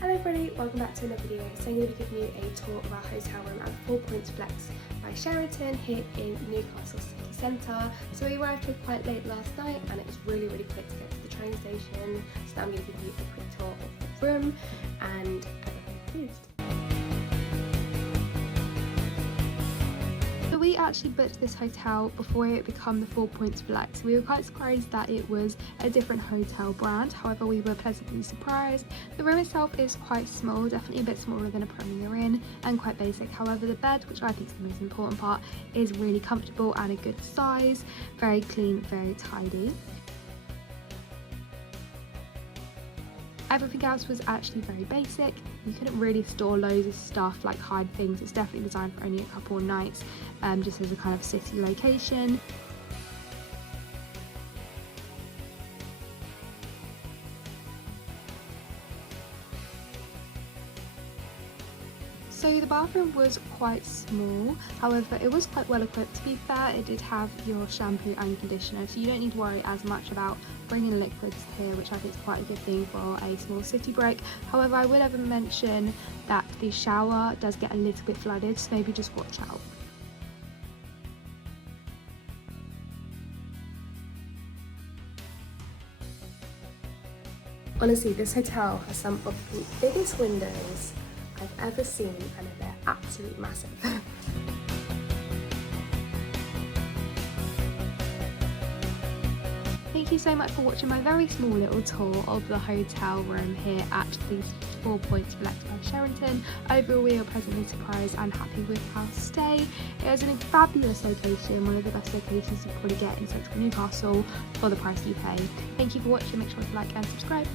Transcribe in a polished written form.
Hello everybody, welcome back to another video. So I'm going to be giving you a tour of our hotel room at 4 Points Flex by Sheraton here in Newcastle city centre. So we arrived here quite late last night and it was really quick to get to the train station. So now I'm going to give you a quick tour of the room and I'm very pleased. So we actually booked this hotel before it became the 4 Points Flex. We were quite surprised that it was a different hotel brand, however we were pleasantly surprised. The room itself is quite small, definitely a bit smaller than a Premier Inn and quite basic. However, the bed, which I think is the most important part, is really comfortable and a good size, very clean, very tidy. Everything else was actually very basic. You couldn't really store loads of stuff, like hide things. It's definitely designed for only a couple of nights, just as a kind of city location. So the bathroom was quite small, however it was quite well equipped. To be fair, it did have your shampoo and conditioner, so you don't need to worry as much about bringing liquids here, which I think is quite a good thing for a small city break. However, I will ever mention that the shower does get a little bit flooded, so maybe just watch out. Honestly, this hotel has some of the biggest windows I've ever seen and they're absolutely massive. Thank you so much for watching my very small little tour of the hotel room here at the 4 Points Flex by Sheraton. Overall, we were pleasantly surprised and happy with our stay. It was in a fabulous location, one of the best locations you probably get in central Newcastle for the price you pay. Thank you for watching, make sure to like and subscribe.